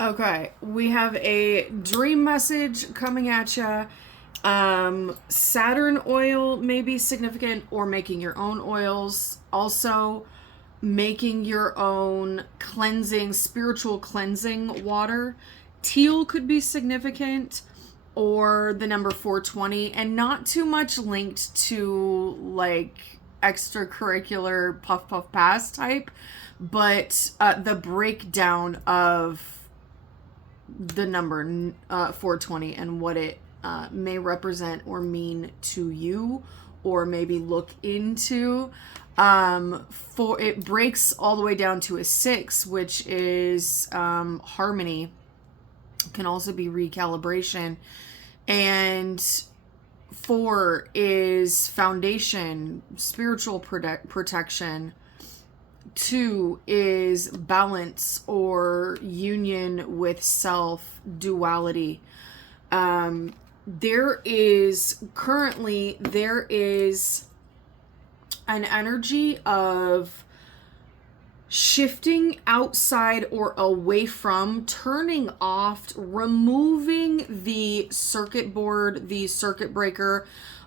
Okay, we have a dream message coming at you. Saturn oil may be significant, or making your own oils. Also, making your own cleansing, spiritual cleansing water. Teal could be significant, or the number 420, and not too much linked to like extracurricular puff puff pass type, but the breakdown of the number 420 and what it may represent or mean to you, or maybe look into. For it breaks all the way down to a 6, which is harmony. Can also be recalibration. And 4 is foundation, spiritual protection. 2 is balance or union with self, duality. There is an energy of shifting outside or away from, turning off, removing the circuit board, the circuit breaker,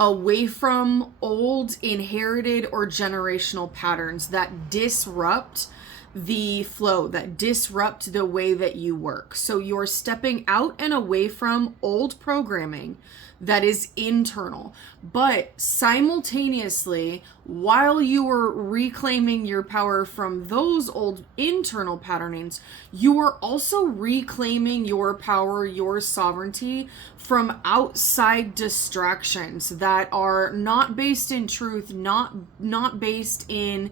away from old inherited or generational patterns that disrupt the flow, that disrupt the way that you work. So you're stepping out and away from old programming that is internal. But simultaneously, while you are reclaiming your power from those old internal patternings, you are also reclaiming your power, your sovereignty from outside distractions that are not based in truth, not based in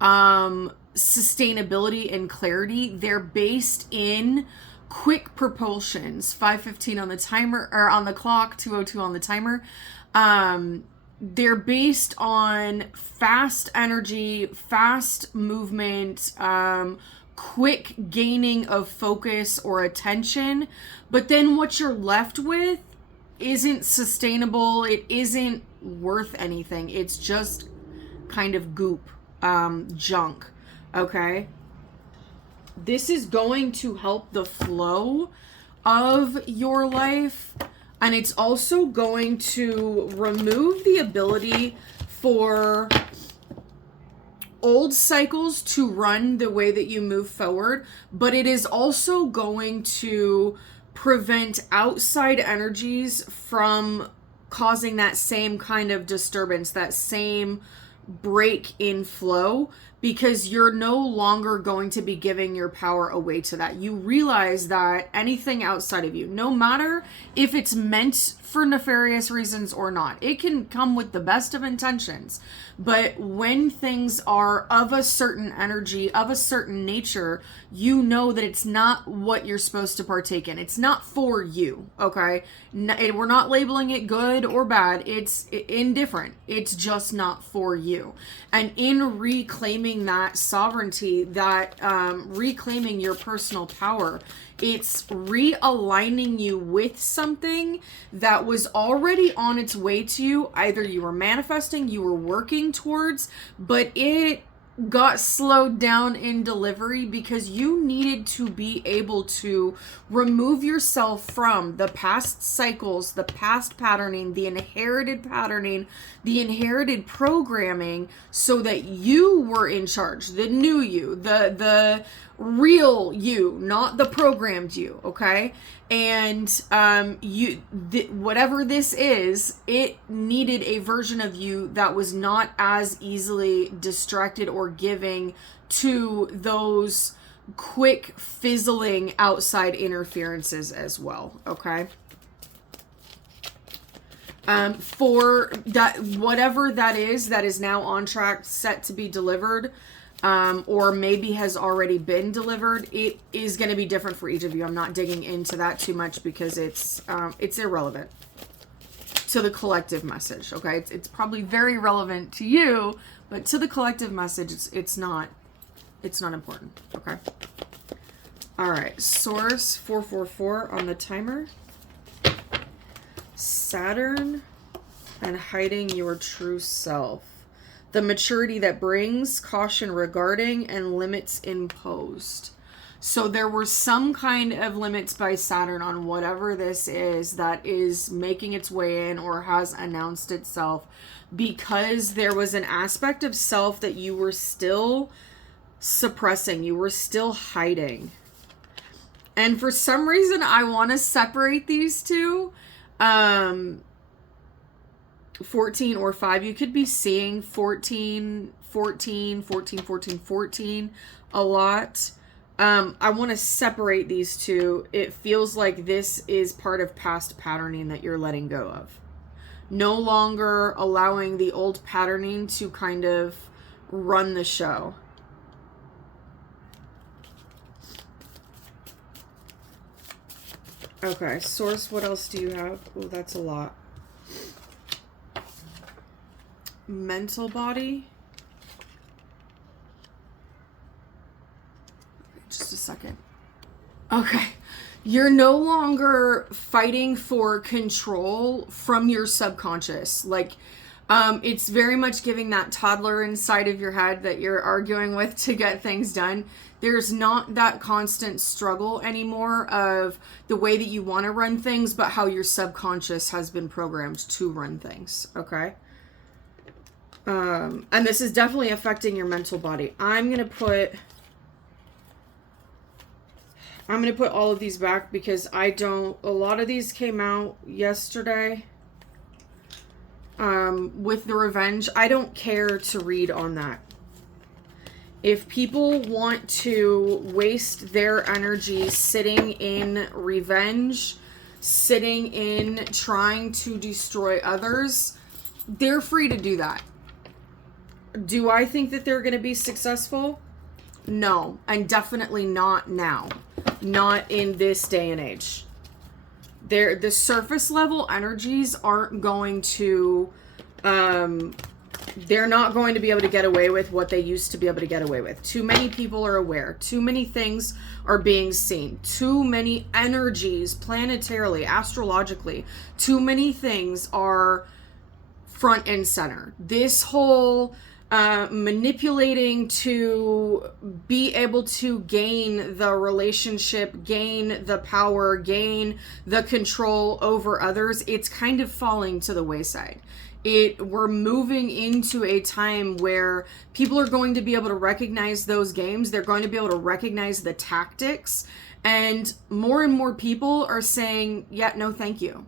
sustainability and clarity. They're based in quick propulsions. 5:15 on the timer, or on the clock, 2:02 on the timer. They're based on fast energy, fast movement, quick gaining of focus or attention. But then what you're left with isn't sustainable. It isn't worth anything. It's just kind of goop, junk. Okay? This is going to help the flow of your life, and it's also going to remove the ability for old cycles to run the way that you move forward, but it is also going to prevent outside energies from causing that same kind of disturbance, that same break in flow, because you're no longer going to be giving your power away to that. You realize that anything outside of you, no matter if it's meant for nefarious reasons or not, it can come with the best of intentions. But when things are of a certain energy, of a certain nature, you know that it's not what you're supposed to partake in. It's not for you, okay? We're not labeling it good or bad. It's indifferent. It's just not for you. And in reclaiming that sovereignty, that reclaiming your personal power, it's realigning you with something that was already on its way to you. Either you were manifesting, you were working towards, but it got slowed down in delivery because you needed to be able to remove yourself from the past cycles, the past patterning, the inherited programming, so that you were in charge, the new you, the real you, not the programmed you, okay? And whatever this is, it needed a version of you that was not as easily distracted or giving to those quick fizzling outside interferences as well, okay? For that, whatever that is now on track, set to be delivered, or maybe has already been delivered, it is going to be different for each of you. I'm not digging into that too much because it's irrelevant to the collective message, okay? It's probably very relevant to you, but to the collective message, it's not important, okay? All right, source 444 on the timer. Saturn and hiding your true self. The maturity that brings, caution regarding, and limits imposed. So there were some kind of limits by Saturn on whatever this is that is making its way in or has announced itself, because there was an aspect of self that you were still suppressing, you were still hiding. And for some reason, I want to separate these two. 14 or 5. You could be seeing 14, 14, 14, 14, 14 a lot. I want to separate these two. It feels like this is part of past patterning that you're letting go of. No longer allowing the old patterning to kind of run the show. Okay, Source, what else do you have? Oh, that's a lot. Mental body. Just a second. Okay. You're no longer fighting for control from your subconscious. Like, it's very much giving that toddler inside of your head that you're arguing with to get things done. There's not that constant struggle anymore of the way that you want to run things, but how your subconscious has been programmed to run things. Okay. And this is definitely affecting your mental body. I'm going to put all of these back because a lot of these came out yesterday. With the revenge, I don't care to read on that. If people want to waste their energy sitting in revenge, sitting in trying to destroy others, they're free to do that. Do I think that they're going to be successful? No, and definitely not now. Not in this day and age. The surface level energies aren't going to, they're not going to be able to get away with what they used to be able to get away with. Too many people are aware. Too many things are being seen. Too many energies, planetarily, astrologically, too many things are front and center. This whole manipulating to be able to gain the relationship, gain the power, gain the control over others, it's kind of falling to the wayside. We're moving into a time where people are going to be able to recognize those games. They're going to be able to recognize the tactics, and more people are saying, yeah, no, thank you.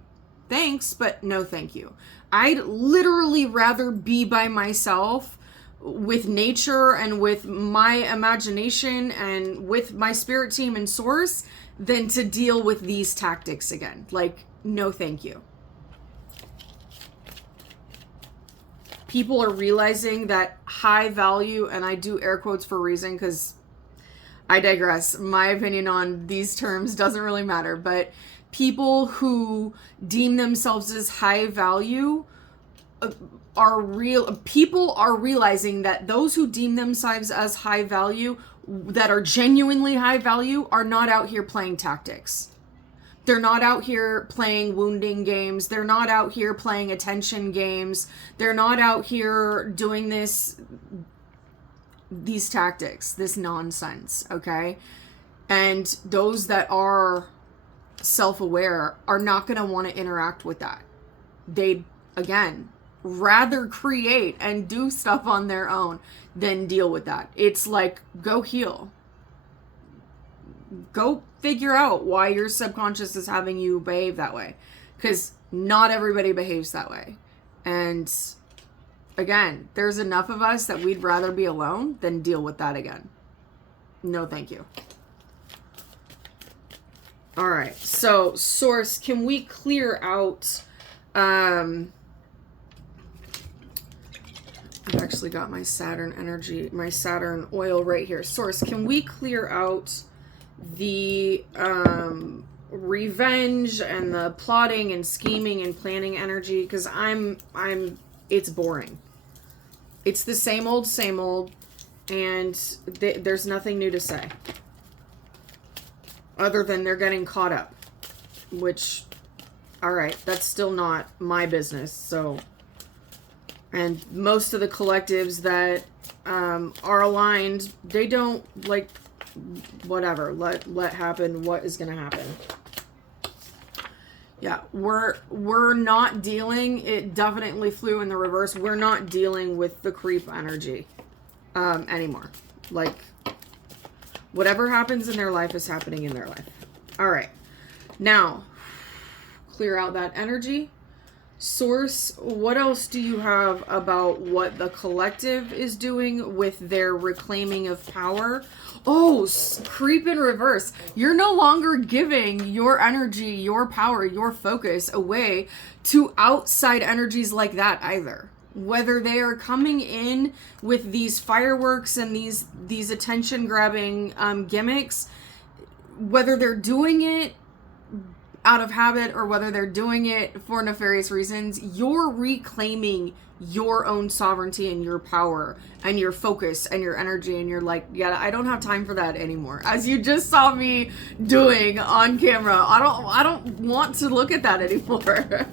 Thanks, but no, thank you. I'd literally rather be by myself with nature and with my imagination and with my spirit team and Source than to deal with these tactics again. Like, no, thank you. People are realizing that high value, and I do air quotes for a reason because I digress. My opinion on these terms doesn't really matter, but people who deem themselves as high value people are realizing that those who deem themselves as high value, that are genuinely high value, are not out here playing tactics. They're not out here playing wounding games. They're not out here playing attention games. They're not out here doing these tactics, this nonsense, okay? And those that are self-aware are not going to want to interact with that. They'd, again, rather create and do stuff on their own than deal with that. It's like, go heal. Go figure out why your subconscious is having you behave that way. Because not everybody behaves that way. And again, there's enough of us that we'd rather be alone than deal with that again. No, thank you. All right. So, Source, can we clear out... I've actually got my Saturn energy, my Saturn oil right here. Source, can we clear out the revenge and the plotting and scheming and planning energy? Because it's boring. It's the same old, and there's nothing new to say. Other than they're getting caught up. Which, alright, that's still not my business, so... And most of the collectives that are aligned, they don't, like, whatever. Let happen what is going to happen. Yeah, we're not dealing, it definitely flew in the reverse. We're not dealing with the creep energy anymore. Like, whatever happens in their life is happening in their life. All right. Now, clear out that energy. Source, what else do you have about what the collective is doing with their reclaiming of power? Oh, creep in reverse. You're no longer giving your energy, your power, your focus away to outside energies like that either. Whether they are coming in with these fireworks and these attention grabbing gimmicks, whether they're doing it out of habit or whether they're doing it for nefarious reasons, you're reclaiming your own sovereignty and your power and your focus and your energy, and you're like, yeah, I don't have time for that anymore. As you just saw me doing on camera, I don't want to look at that anymore.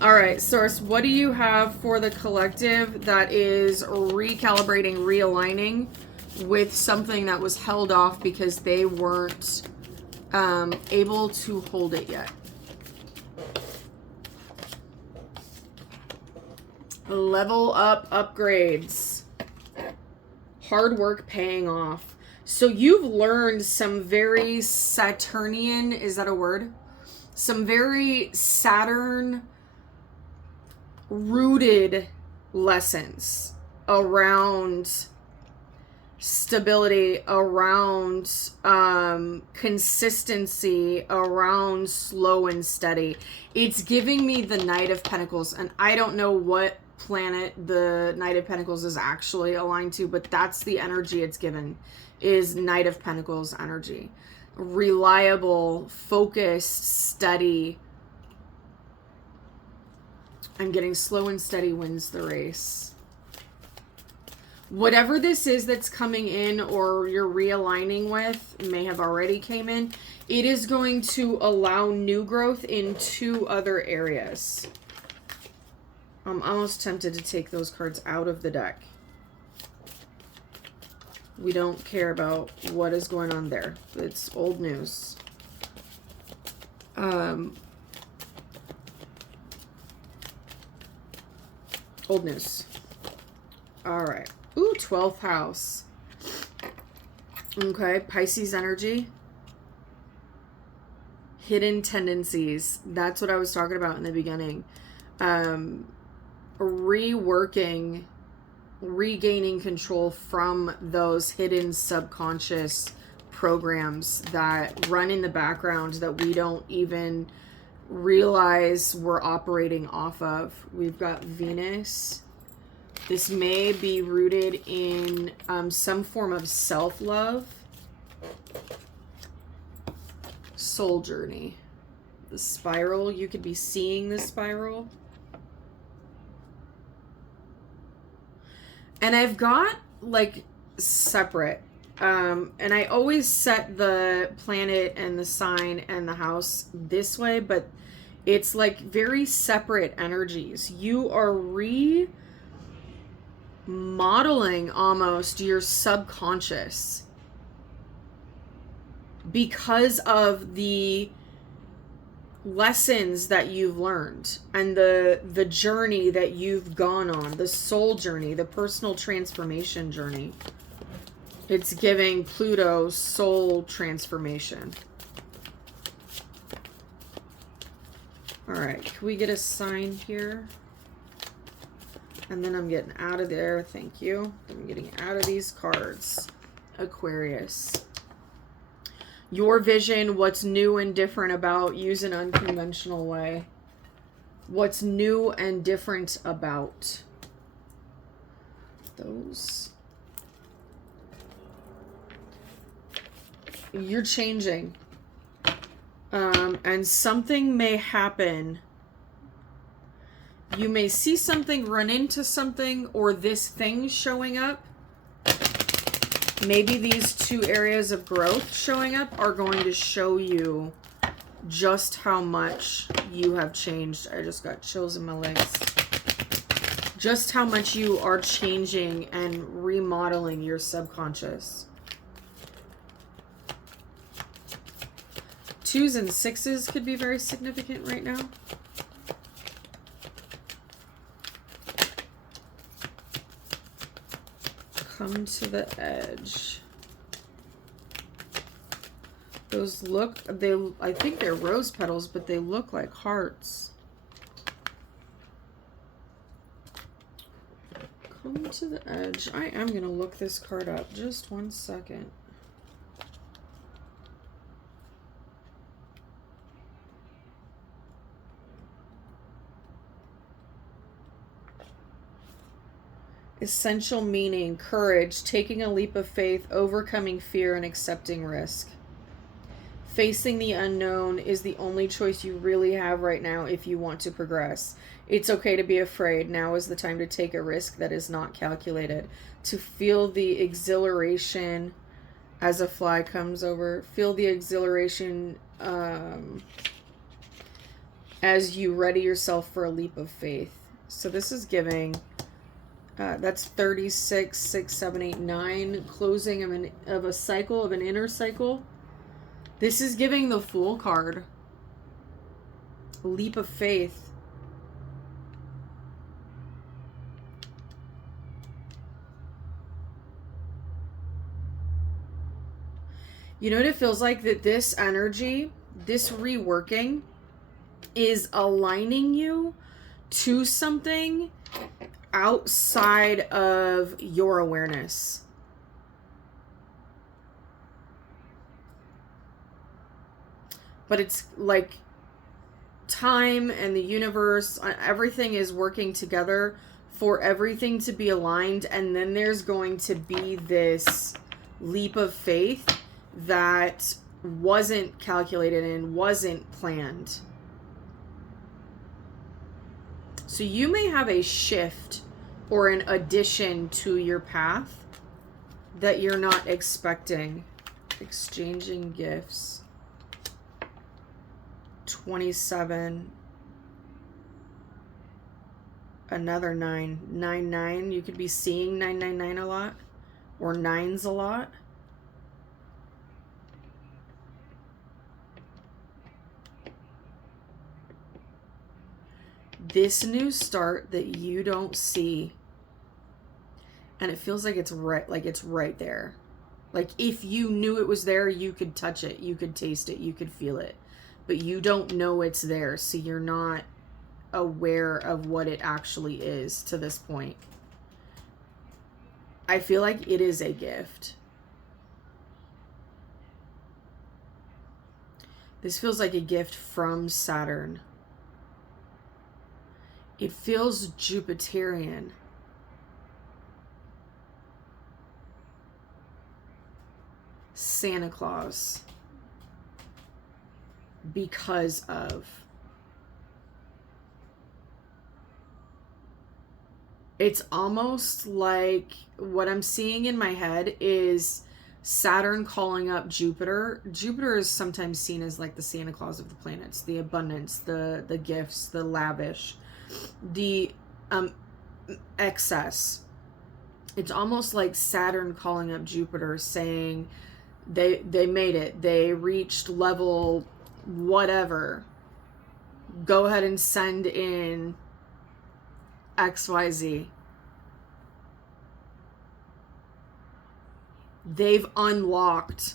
All right, Source, what do you have for the collective that is recalibrating, realigning with something that was held off because they weren't able to hold it yet? Level up upgrades. Hard work paying off. So you've learned some very Saturnian, is that a word? Some very Saturn rooted lessons around stability, around consistency, around slow and steady. It's giving me the Knight of Pentacles, and I don't know what planet the Knight of Pentacles is actually aligned to, but that's the energy it's given, is Knight of Pentacles energy. Reliable, focused, steady. I'm getting slow and steady wins the race. Whatever this is that's coming in or you're realigning with, may have already came in, it is going to allow new growth in 2 other areas. I'm almost tempted to take those cards out of the deck. We don't care about what is going on there. It's old news. Old news. All right. Ooh, 12th house. Okay, Pisces energy. Hidden tendencies. That's what I was talking about in the beginning. Reworking, regaining control from those hidden subconscious programs that run in the background that we don't even realize we're operating off of. We've got Venus. This may be rooted in some form of self-love. Soul journey. The spiral. You could be seeing the spiral. And I've got like separate. And I always set the planet and the sign and the house this way, but it's like very separate energies. You are remodeling almost your subconscious because of the lessons that you've learned and the journey that you've gone on, the soul journey, the personal transformation journey. It's giving Pluto soul transformation. All right, can we get a sign here? And then I'm getting out of there. Thank you. I'm getting out of these cards. Aquarius. Your vision, what's new and different about use an unconventional way. What's new and different about those. You're changing. And something may happen. You may see something, run into something, or this thing showing up. Maybe these 2 areas of growth showing up are going to show you just how much you have changed. I just got chills in my legs. Just how much you are changing and remodeling your subconscious. 2s and 6s could be very significant right now. Come to the edge. Those look, I think they're rose petals, but they look like hearts. Come to the edge. I am going to look this card up. Just one second. Essential meaning, courage, taking a leap of faith, overcoming fear, and accepting risk. Facing the unknown is the only choice you really have right now if you want to progress. It's okay to be afraid. Now is the time to take a risk that is not calculated. To feel the exhilaration as a fly comes over. Feel the exhilaration as you ready yourself for a leap of faith. So this is giving... that's 36, 6, 7, 8, 9. Closing of a cycle, of an inner cycle. This is giving the Fool card. Leap of faith. You know what it feels like? That this energy, this reworking, is aligning you to something outside of your awareness. But it's like time and the universe, everything is working together for everything to be aligned. And then there's going to be this leap of faith that wasn't calculated and wasn't planned. So you may have a shift or an addition to your path that you're not expecting. Exchanging gifts. 27. Another 9. 9, 9. You could be seeing 999 a lot. Or 9s a lot. This new start that you don't see, and it feels like it's right there. Like if you knew it was there, you could touch it, you could taste it, you could feel it, but you don't know it's there, so you're not aware of what it actually is to this point. I feel like it is a gift. This feels like a gift from Saturn. It feels Jupiterian. Santa Claus. Because of. It's almost like what I'm seeing in my head is Saturn calling up Jupiter. Jupiter is sometimes seen as like the Santa Claus of the planets, the abundance, the gifts, the lavish, the excess. It's almost like Saturn calling up Jupiter saying they made it. They reached level whatever. Go ahead and send in XYZ. They've unlocked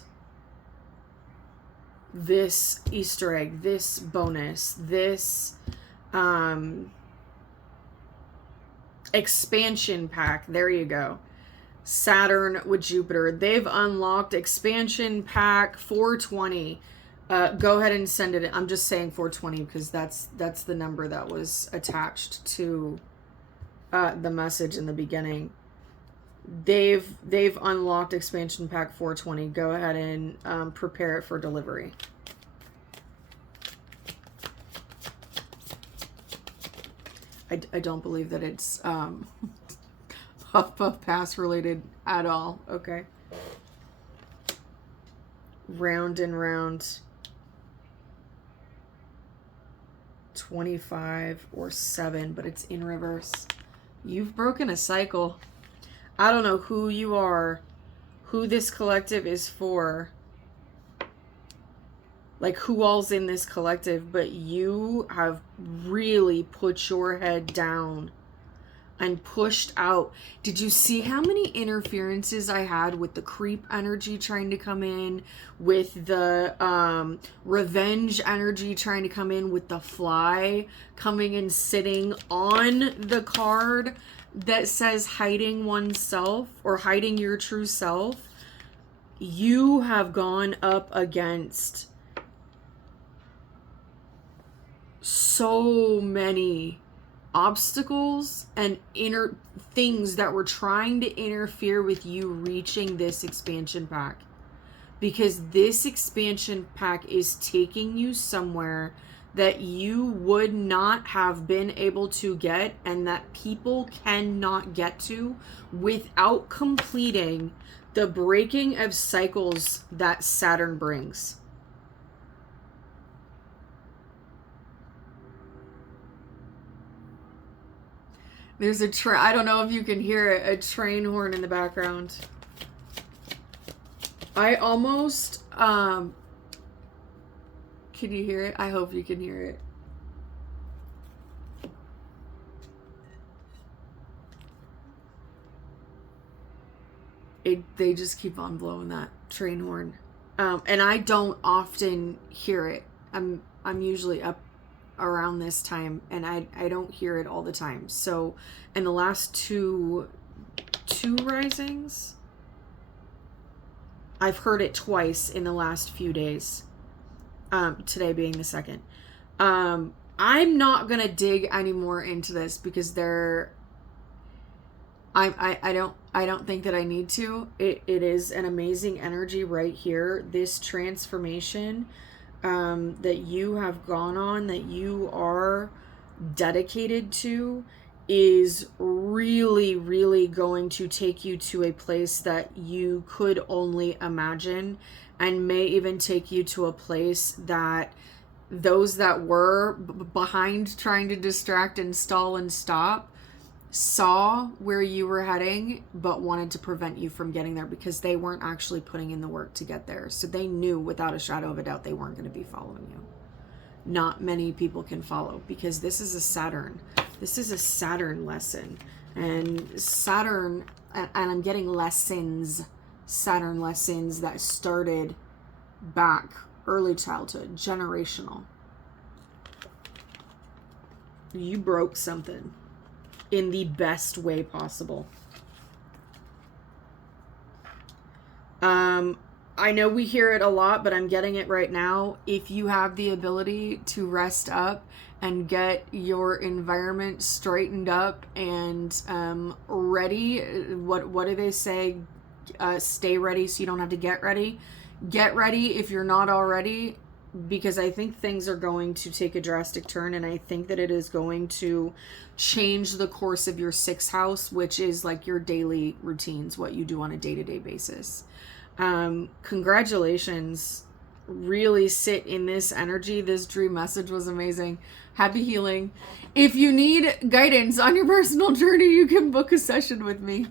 this Easter egg, this bonus, this expansion pack. There you go. Saturn with Jupiter. They've unlocked expansion pack 420. Go ahead and send it in. I'm just saying 420 because that's the number that was attached to the message in the beginning. They've unlocked expansion pack 420. Go ahead and prepare it for delivery. I don't believe that it's Puff Puff Pass related at all. Okay. Round and round. 25 or 7, but it's in reverse. You've broken a cycle. I don't know who you are, who this collective is for, like who all's in this collective, but you have really put your head down and pushed out. Did you see how many interferences I had with the creep energy trying to come in, with the revenge energy trying to come in, with the fly coming and sitting on the card that says hiding oneself or hiding your true self? You have gone up against so many obstacles and inner things that were trying to interfere with you reaching this expansion pack, because this expansion pack is taking you somewhere that you would not have been able to get, and that people cannot get to without completing the breaking of cycles that Saturn brings. There's I don't know if you can hear it, a train horn in the background. I almost, can you hear it? I hope you can hear it. They just keep on blowing that train horn. And I don't often hear it. I'm usually up around this time, and I don't hear it all the time. So in the last two risings, I've heard it twice in the last few days, today being the second. I'm not gonna dig any more into this because I don't think that I need to. It is an amazing energy right here. This transformation that you have gone on, that you are dedicated to, is really, really going to take you to a place that you could only imagine, and may even take you to a place that those that were behind trying to distract and stall and stop saw where you were heading, but wanted to prevent you from getting there because they weren't actually putting in the work to get there. So they knew without a shadow of a doubt they weren't going to be following you. Not many people can follow, because this is a Saturn. This is a Saturn lesson. And Saturn, and I'm getting lessons, Saturn lessons that started back early childhood, generational. You broke something in the best way possible. I know we hear it a lot, but I'm getting it right now. If you have the ability to rest up and get your environment straightened up and ready, what do they say? Stay ready so you don't have to get ready. Get ready if you're not already, because I think things are going to take a drastic turn, and I think that it is going to change the course of your sixth house, which is like your daily routines, what you do on a day-to-day basis. Congratulations. Really sit in this energy. This dream message was amazing. Happy healing. If you need guidance on your personal journey, you can book a session with me.